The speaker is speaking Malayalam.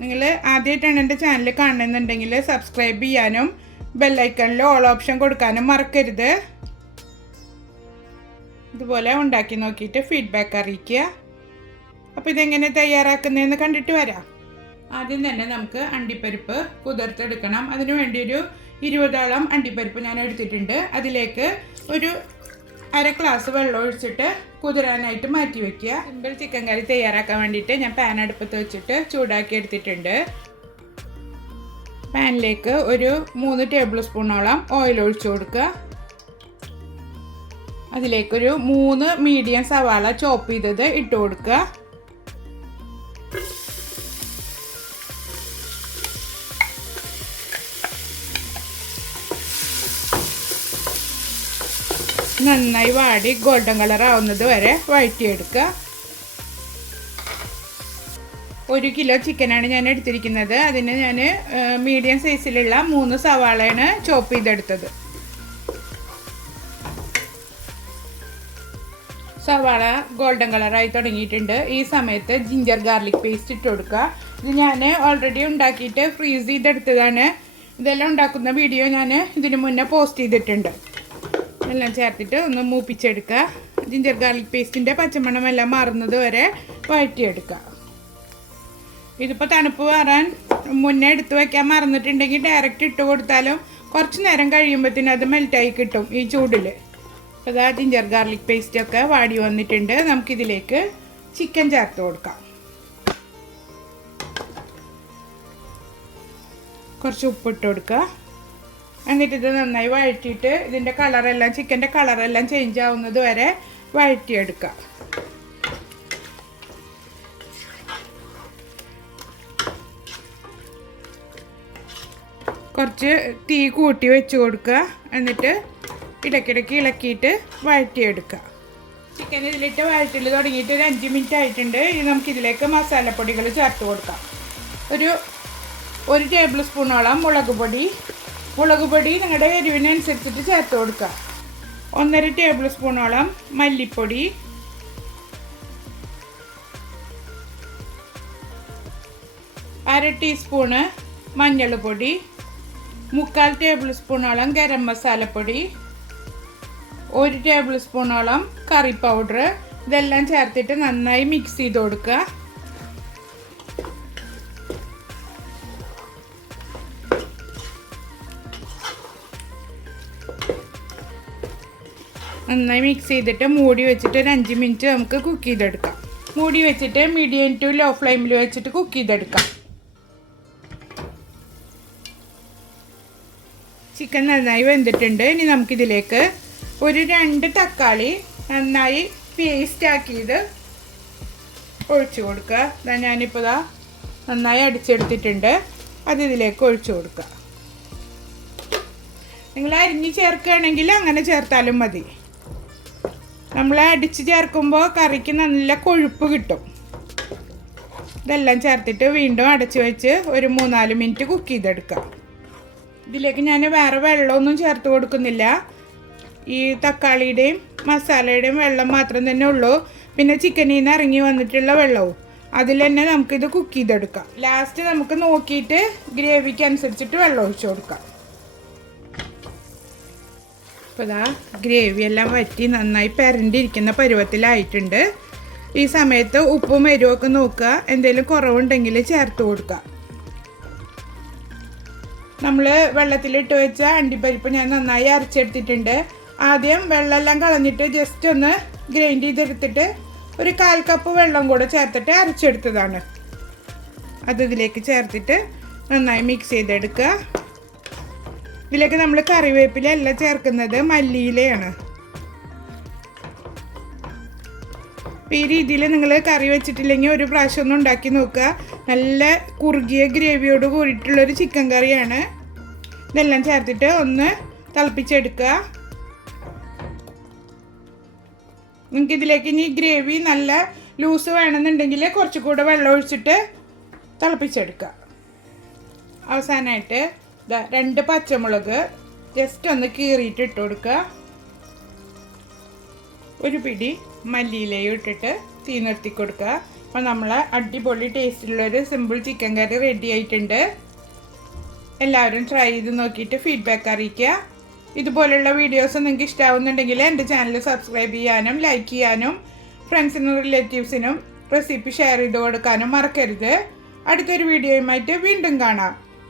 നിങ്ങൾ ആദ്യമായിട്ടാണ് എന്റെ ചാനൽ കാണുന്നുണ്ടെങ്കിൽ സബ്സ്ക്രൈബ് ചെയ്യാനും ബെല്ലൈക്കണിൽ ഓൾ ഓപ്ഷൻ കൊടുക്കാനും മറക്കരുത്. ഇതുപോലെ ഉണ്ടാക്കി നോക്കിയിട്ട് ഫീഡ്ബാക്ക് അറിയിക്കുക. അപ്പോൾ ഇതെങ്ങനെ തയ്യാറാക്കുന്നതെന്ന് കണ്ടിട്ട് വരാം. ആദ്യം തന്നെ നമുക്ക് അണ്ടിപ്പരിപ്പ് കുതിർത്തെടുക്കണം. അതിനു വേണ്ടി ഒരു ഇരുപതോളം അണ്ടിപ്പരിപ്പ് ഞാൻ എടുത്തിട്ടുണ്ട്. അതിലേക്ക് ഒരു അര ഗ്ലാസ് വെള്ളം ഒഴിച്ചിട്ട് കുതിരാനായിട്ട് മാറ്റി വെക്കുക. സിമ്പിൾ ചിക്കൻ കറി തയ്യാറാക്കാൻ വേണ്ടിയിട്ട് ഞാൻ പാൻ അടുപ്പത്ത് വെച്ചിട്ട് ചൂടാക്കി എടുത്തിട്ടുണ്ട്. പാനിലേക്ക് ഒരു മൂന്ന് ടേബിൾ സ്പൂണോളം ഓയിൽ ഒഴിച്ചു കൊടുക്കുക. അതിലേക്കൊരു മൂന്ന് മീഡിയം സവാള ചോപ്പ് ചെയ്തത് ഇട്ട് കൊടുക്കുക. നന്നായി വാടി ഗോൾഡൻ കളർ ആവുന്നത് വരെ വഴറ്റിയെടുക്കുക. ഒരു കിലോ ചിക്കനാണ് ഞാൻ എടുത്തിരിക്കുന്നത്. അതിന് ഞാൻ മീഡിയം സൈസിലുള്ള മൂന്ന് സവാളയാണ് ചോപ്പ് ചെയ്തെടുത്തത്. സവാള ഗോൾഡൻ കളറായി തുടങ്ങിയിട്ടുണ്ട്. ഈ സമയത്ത് ജിഞ്ചർ ഗാർലിക് പേസ്റ്റ് ഇട്ട് കൊടുക്കുക. ഇത് ഞാൻ ഓൾറെഡി ഉണ്ടാക്കിയിട്ട് ഫ്രീസ് ചെയ്തെടുത്തതാണ്. ഇതെല്ലാം ഉണ്ടാക്കുന്ന വീഡിയോ ഞാൻ ഇതിനു മുന്നേ പോസ്റ്റ് ചെയ്തിട്ടുണ്ട്. എല്ലാം ചേർത്തിട്ട് ഒന്ന് മൂപ്പിച്ചെടുക്കുക. ജിഞ്ചർ ഗാർലിക് പേസ്റ്റിന്റെ പച്ചമണം എല്ലാം മാറുന്നത് വരെ വഴറ്റിയെടുക്കുക. ഇതിപ്പോൾ തണുപ്പ് മാറാൻ മുന്നേ എടുത്ത് വയ്ക്കാൻ മറന്നിട്ടുണ്ടെങ്കിൽ ഡയറക്റ്റ് ഇട്ട് കൊടുത്താലും കുറച്ച് നേരം കഴിയുമ്പോഴത്തേനും അത് മെൽറ്റായി കിട്ടും ഈ ചൂടിൽ അപ്പോൾ അതാ ജിഞ്ചർ ഗാർലിക് പേസ്റ്റൊക്കെ വാടി വന്നിട്ടുണ്ട്. നമുക്കിതിലേക്ക് ചിക്കൻ ചേർത്ത് കൊടുക്കാം. കുറച്ച് ഉപ്പിട്ട് കൊടുക്കുക. എന്നിട്ട് ഇത് നന്നായി വഴറ്റിയിട്ട് ഇതിന്റെ കളറെല്ലാം ചിക്കന്റെ കളറെല്ലാം ചേഞ്ച് ആവുന്നത് വരെ വഴറ്റിയെടുക്കുക കുറച്ച് തീ കൂട്ടി വെച്ച് കൊടുക്കുക. എന്നിട്ട് ഇടയ്ക്കിടയ്ക്ക് ഇളക്കിയിട്ട് വഴറ്റിയെടുക്കുക ചിക്കൻ ഇതിലിട്ട് വഴറ്റിൽ തുടങ്ങിയിട്ട് ഒരു അഞ്ച് മിനിറ്റ് ആയിട്ടുണ്ട്. ഇനി നമുക്ക് ഇതിലേക്ക് മസാലപ്പൊടികൾ ചേർത്ത് കൊടുക്കാം. ഒരു ഒരു ടേബിൾ സ്പൂണോളം മുളക് പൊടി മുളക് പൊടി നിങ്ങളുടെ എരിവിനനുസരിച്ചിട്ട് ചേർത്ത് കൊടുക്കുക ഒന്നര ടേബിൾ സ്പൂണോളം മല്ലിപ്പൊടി. അര ടീസ്പൂണ് മഞ്ഞൾപ്പൊടി. മുക്കാൽ ടേബിൾ സ്പൂണോളം ഗരം മസാലപ്പൊടി. ഒരു ടേബിൾ സ്പൂണോളം കറി പൗഡർ ഇതെല്ലാം ചേർത്തിട്ട് നന്നായി മിക്സ് ചെയ്ത് കൊടുക്കുക. നന്നായി മിക്സ് ചെയ്തിട്ട് മൂടി വെച്ചിട്ട് ഒരു അഞ്ച് മിനിറ്റ് നമുക്ക് കുക്ക് ചെയ്തെടുക്കാം. മൂടി വെച്ചിട്ട് മീഡിയം ടു ലോ ഫ്ലെയിമിൽ വെച്ചിട്ട് കുക്ക് ചെയ്തെടുക്കാം. ചിക്കൻ നന്നായി വെന്തിട്ടുണ്ട്. ഇനി നമുക്കിതിലേക്ക് ഒരു രണ്ട് തക്കാളി നന്നായി പേസ്റ്റ് ആക്കിയത് ഒഴിച്ചു കൊടുക്കുക. ഇതാ ഞാനിപ്പോൾ ഇതാ നന്നായി അടിച്ചെടുത്തിട്ടുണ്ട്. അത് ഇതിലേക്ക് ഒഴിച്ചു കൊടുക്കുക. നിങ്ങൾ അരിഞ്ഞ് ചേർക്കുകയാണെങ്കിൽ അങ്ങനെ ചേർത്താലും മതി. നമ്മൾ അടിച്ച് ചേർക്കുമ്പോൾ കറിക്ക് നല്ല കൊഴുപ്പ് കിട്ടും. ഇതെല്ലാം ചേർത്തിട്ട് വീണ്ടും അടച്ച് വെച്ച് ഒരു മൂന്നാൽ മിനിറ്റ് കുക്ക് ചെയ്തെടുക്കാം. ഇതിലേക്ക് ഞാൻ വേറെ വെള്ളമൊന്നും ചേർത്ത് കൊടുക്കുന്നില്ല. ഈ തക്കാളിയുടെയും മസാലയുടെയും വെള്ളം മാത്രം തന്നെ ഉള്ളൂ. പിന്നെ ചിക്കനിൽ നിന്ന് ഇറങ്ങി വന്നിട്ടുള്ള വെള്ളവും. അതിൽ തന്നെ നമുക്കിത് കുക്ക് ചെയ്തെടുക്കാം. ലാസ്റ്റ് നമുക്ക് നോക്കിയിട്ട് ഗ്രേവിക്ക് അനുസരിച്ചിട്ട് വെള്ളം ഒഴിച്ചു കൊടുക്കാം. അപ്പോൾ ഇതാ ഗ്രേവി എല്ലാം വറ്റി നന്നായി പെരണ്ടിരിക്കുന്ന പരുവത്തിലായിട്ടുണ്ട്. ഈ സമയത്ത് ഉപ്പും എരിവൊക്കെ നോക്കുക. എന്തെങ്കിലും കുറവുണ്ടെങ്കിൽ ചേർത്ത് കൊടുക്കുക. നമ്മൾ വെള്ളത്തിലിട്ട് വെച്ച അണ്ടിപ്പരിപ്പ് ഞാൻ നന്നായി അരച്ചെടുത്തിട്ടുണ്ട്. ആദ്യം വെള്ളമെല്ലാം കളഞ്ഞിട്ട് ജസ്റ്റ് ഒന്ന് ഗ്രൈൻഡ് ചെയ്തെടുത്തിട്ട് ഒരു കാൽ കപ്പ് വെള്ളം കൂടെ ചേർത്തിട്ട് അരച്ചെടുത്തതാണ്. അത് ഇതിലേക്ക് ചേർത്തിട്ട് നന്നായി മിക്സ് ചെയ്തെടുക്കുക. ഇതിലേക്ക് നമ്മൾ കറിവേപ്പില അല്ല ചേർക്കുന്നത് മല്ലിയിലയാണ്. ഈ രീതിയിൽ നിങ്ങൾ കറി വെച്ചിട്ടില്ലെങ്കിൽ ഒരു പ്രാവശ്യം ഒന്ന് ഉണ്ടാക്കി നോക്കുക. നല്ല കുറുകിയ ഗ്രേവിയോട് കൂടിയിട്ടുള്ളൊരു ചിക്കൻ കറിയാണ്. ഇതെല്ലാം ചേർത്തിട്ട് ഒന്ന് തിളപ്പിച്ചെടുക്കുക. നിങ്ങൾക്ക് ഇതിലേക്ക് ഇനി ഗ്രേവി നല്ല ലൂസ് വേണമെന്നുണ്ടെങ്കിൽ കുറച്ചുകൂടെ വെള്ളം ഒഴിച്ചിട്ട് തിളപ്പിച്ചെടുക്കുക. അവസാനമായിട്ട് രണ്ട് പച്ചമുളക്. ജസ്റ്റ് ഒന്ന് കീറിയിട്ട് ഇട്ട് കൊടുക്കുക ഒരു പിടി മല്ലിയിലയും ഇട്ടിട്ട് തീ നിർത്തി കൊടുക്കുക അപ്പോൾ നമ്മൾ അടിപൊളി ടേസ്റ്റിലുള്ളൊരു സിമ്പിൾ ചിക്കൻ കറി റെഡി ആയിട്ടുണ്ട്. എല്ലാവരും ട്രൈ ചെയ്ത് നോക്കിയിട്ട് ഫീഡ്ബാക്ക് അറിയിക്കുക. ഇതുപോലുള്ള വീഡിയോസ് നിങ്ങൾക്ക് ഇഷ്ടമാവുന്നുണ്ടെങ്കിൽ എന്റെ ചാനൽ സബ്സ്ക്രൈബ് ചെയ്യാനും ലൈക്ക് ചെയ്യാനും ഫ്രണ്ട്സിനും റിലേറ്റീവ്സിനും റെസിപ്പി ഷെയർ ചെയ്ത് കൊടുക്കാനും മറക്കരുത്. അടുത്തൊരു വീഡിയോയുമായിട്ട് വീണ്ടും കാണാം.